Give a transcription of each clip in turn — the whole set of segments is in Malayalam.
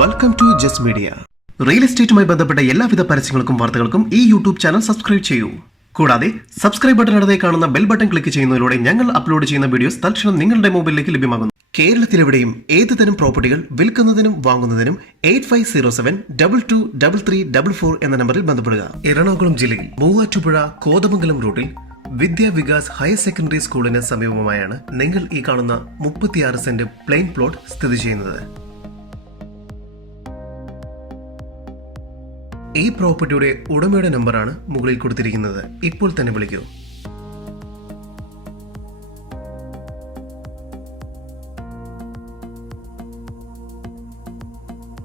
Welcome to just media. Real എസ്റ്റേറ്റുമായി ബന്ധപ്പെട്ട എല്ലാവിധ പരസ്യങ്ങൾക്കും വാർത്തകൾക്കും ഈ യൂട്യൂബ് ചാനൽ സബ്സ്ക്രൈബ് ചെയ്യൂ. കൂടാതെ സബ്സ്ക്രൈബ് ബട്ടൺ അടുത്തേ കാണുന്ന ബെൽ ബട്ടൺ ക്ലിക്ക് ചെയ്യുന്നതിലൂടെ ഞങ്ങൾ അപ്ലോഡ് ചെയ്യുന്ന വീഡിയോസ് തൽക്ഷണം നിങ്ങളുടെ മൊബൈലിലേക്ക് ലഭ്യമാകുന്നു. കേരളത്തിലെവിടെയും ഏതുതരം പ്രോപ്പർട്ടികൾ വിൽക്കുന്നതിനും വാങ്ങുന്നതിനും 8507223344 എന്ന നമ്പറിൽ ബന്ധപ്പെടുക. എറണാകുളം ജില്ലയിൽ മൂവാറ്റുപുഴ കോതമംഗലം റൂട്ടിൽ വിദ്യാവികാസ് ഹയർ സെക്കൻഡറി സ്കൂളിന് സമീപമായാണ് നിങ്ങൾ ഈ കാണുന്ന 36 സെന്റ് പ്ലെയിൻ പ്ലോട്ട് സ്ഥിതി ചെയ്യുന്നത്. ഈ പ്രോപ്പർട്ടിയുടെ ഉടമയുടെ നമ്പറാണ് മുകളിൽ കൊടുത്തിരിക്കുന്നത്. ഇപ്പോൾ തന്നെ വിളിക്കൂ.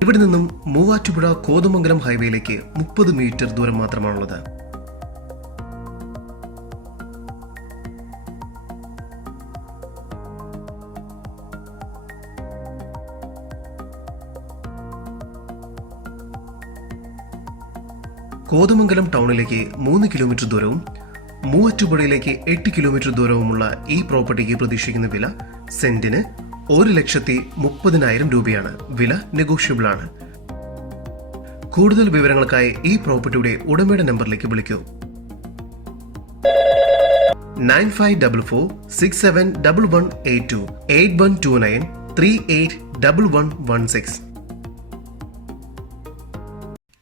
ഇവിടെ നിന്നും മൂവാറ്റുപുഴ കോതമംഗലം ഹൈവേയിലേക്ക് 30 മീറ്റർ ദൂരം മാത്രമാണുള്ളത്. കോതമംഗലം ടൗണിലേക്ക് 3 കിലോമീറ്റർ ദൂരവും മൂവാറ്റുപുഴയിലേക്ക് 8 കിലോമീറ്റർ ദൂരവുമുള്ള ഈ പ്രോപ്പർട്ടിക്ക് പ്രതീക്ഷിക്കുന്ന വില സെന്റിന് 1,30,000 രൂപയാണ്. വില നെഗോഷ്യബിൾ ആണ്. കൂടുതൽ വിവരങ്ങൾക്കായി ഈ പ്രോപ്പർട്ടിയുടെ ഉടമയുടെ നമ്പറിലേക്ക് വിളിക്കൂ. 9544671182 8129381116.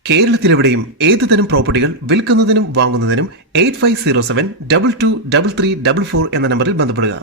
കേരളത്തിലെവിടെയും ഏതുതരം പ്രോപ്പർട്ടികൾ വിൽക്കുന്നതിനും വാങ്ങുന്നതിനും 8507223344 എന്ന നമ്പറിൽ ബന്ധപ്പെടുക.